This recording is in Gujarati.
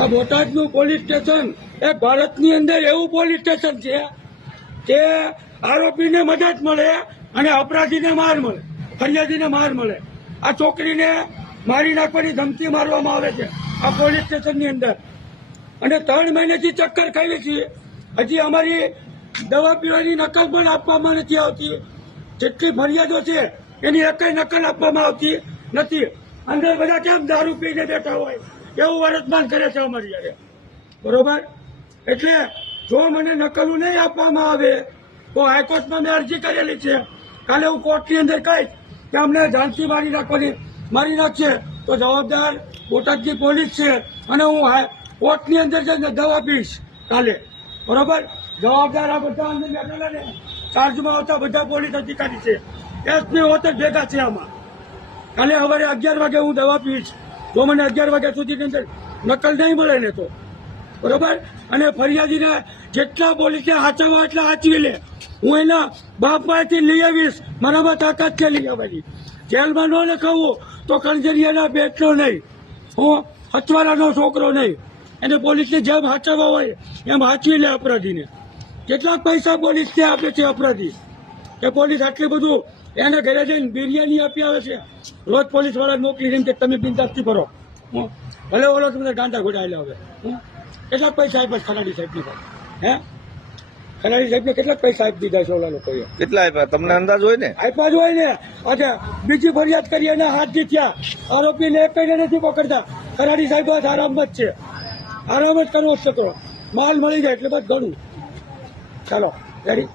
આ બોટાદનું પોલીસ સ્ટેશન એ ભારતની અંદર એવું પોલીસ સ્ટેશન છે કે આરોપીને મદદ મળે અને અપરાધીને માર મળે, ફરિયાદીને માર મળે. આ છોકરીને મારી નાખવાની ધમકી મારવામાં આવે છે આ પોલીસ સ્ટેશનની અંદર. અને 3 મહિનાથી ચક્કર ખાઈએ છીએ. હજી અમારી દવા પીવાની નકલ પણ આપવામાં નથી આવતી. જેટલી ફરિયાદો છે એની એકઈ નકલ આપવામાં આવતી નથી. અંદર બધા કેમ દારૂ પીને બેઠા હોય એવું વર્તમાન કરે છે અમારી યારે. બરોબર? એટલે જો મને નકલું નહીં આપવામાં આવે તો હાઈકોર્ટમાં મેં અરજી કરેલી છે. કાલે હું કોર્ટની અંદર કહીશ કે અમને જાનથી મારી નાખશે તો જવાબદાર બોટાદની પોલીસ છે અને હું કોર્ટની અંદર જઈને દવા પીશ કાલે. બરોબર? જવાબદાર આ બધા અંદર બેઠેલા ને ચાર્જમાં આવતા બધા પોલીસ અધિકારી છે, એસપી હોતર ભેગા છે આમાં. કાલે સવારે 11 વાગે હું દવા પીશ. જો મને 11 વાગ્યા સુધીની અંદર નકલ નહીં મળે ને તો બરોબર. અને ફરિયાદીને જેટલા પોલીસને સાચવવા એટલા સાચવી લે. હું એના બાપ પાસેથી લઈ આવીશ, મારામાં તાકાત છે લઈ આવવાની. જેલમાં ન લખાવું તો કણજરિયાના બેટનો નહીં, હું હથવારાનો છોકરો નહીં. એને પોલીસને જેમ સાચવવા હોય એમ સાચવી લે અપરાધીને. કેટલાક પૈસા પોલીસને આપે છે અપરાધી, એ પોલીસ આટલું બધું એને ઘરે જઈને બિરયાની આપી આવે છે. રોજ પોલીસ વાળા નોકરી જેમ કે તમે બિનદાસ્તી કરો, ભલે ઓલો તમને ગાંડા ઘોડાયેલા હવે. કેટલાક પૈસા આપ્યા ખરાડી સાહેબની પાસે? હે, ખરાડી સાહેબને કેટલાક પૈસા આપી દીધા છે ઓલા લોકોએ? કેટલા આપ્યા તમને અંદાજ હોય ને? આપ્યા જ હોય ને. આજે બીજી ફરિયાદ કરી એના હાથથી થયા. આરોપીને એક કઈને નથી પકડતા. ખરાડી સાહેબ બસ આરામ જ છે, આરામ જ કરવો જ કરો. માલ મળી જાય એટલે બસ ઘણું. ચાલો રેડી.